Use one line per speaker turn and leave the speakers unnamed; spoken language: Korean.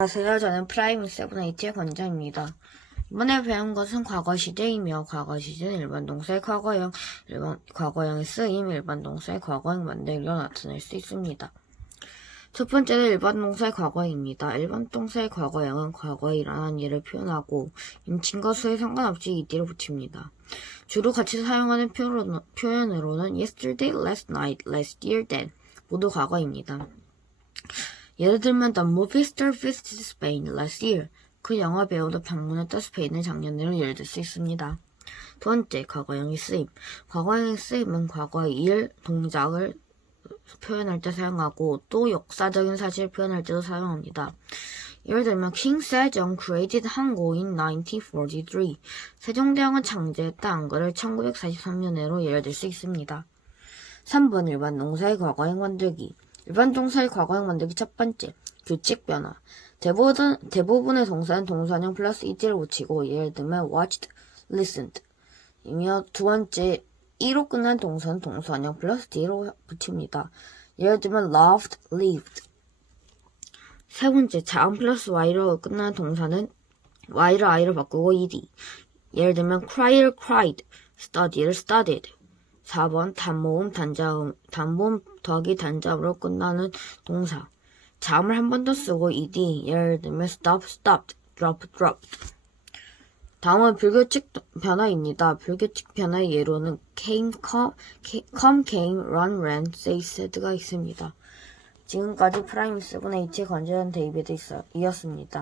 안녕하세요. 저는 프라임 세븐에이트의 권장입니다. 이번에 배운 것은 과거 시제이며 과거 시제는 일반 동사의 과거형, 일반 과거형의 쓰임, 일반 동사의 과거형 만들기로 나타낼 수 있습니다. 첫 번째는 일반 동사의 과거형입니다. 일반 동사의 과거형은 과거에 일어난 일을 표현하고 인칭과 수에 상관없이 이디를 붙입니다. 주로 같이 사용하는 표현으로- 표현으로는 yesterday, last night, last year, then 모두 과거입니다. 예를 들면 The movie star visited Spain last year. 그 영화 배우도 방문했다 스페인을 작년으로 예를 들 수 있습니다. 두 번째, 과거형의 쓰임. 과거형의 쓰임은 과거의 일, 동작을 표현할 때 사용하고 또 역사적인 사실을 표현할 때도 사용합니다. 예를 들면 King Sejong created 한국 in 1943. 세종대왕은 창제했다 한글을 1943년으로 예를 들 수 있습니다. 3번 일반 동사의 과거형 만들기. 일반 동사의 과거형 만들기 첫 번째, 규칙 변화. 대부분, 대부분의 동사는 동사형 플러스 이지를 붙이고, 예를 들면 watched, listened. 이며 두 번째, 이로 끝난 동사는 동사형 플러스 d로 붙입니다. 예를 들면 loved, lived. 세 번째, 자음 플러스 y로 끝난 동사는 y를 i로 바꾸고 ed. 예를 들면 cry를 cried, study를 studied. 4번 단모음 단자음 단모음 더하기 단자음으로 끝나는 동사 자음을 한 번 더 쓰고 ed 예를 들면 stop stopped drop dropped 다음은 불규칙 변화입니다. 불규칙 변화의 예로는 came come, come came run ran say said가 있습니다. 지금까지 프라임 7H의 건재한 데이비드 이었습니다.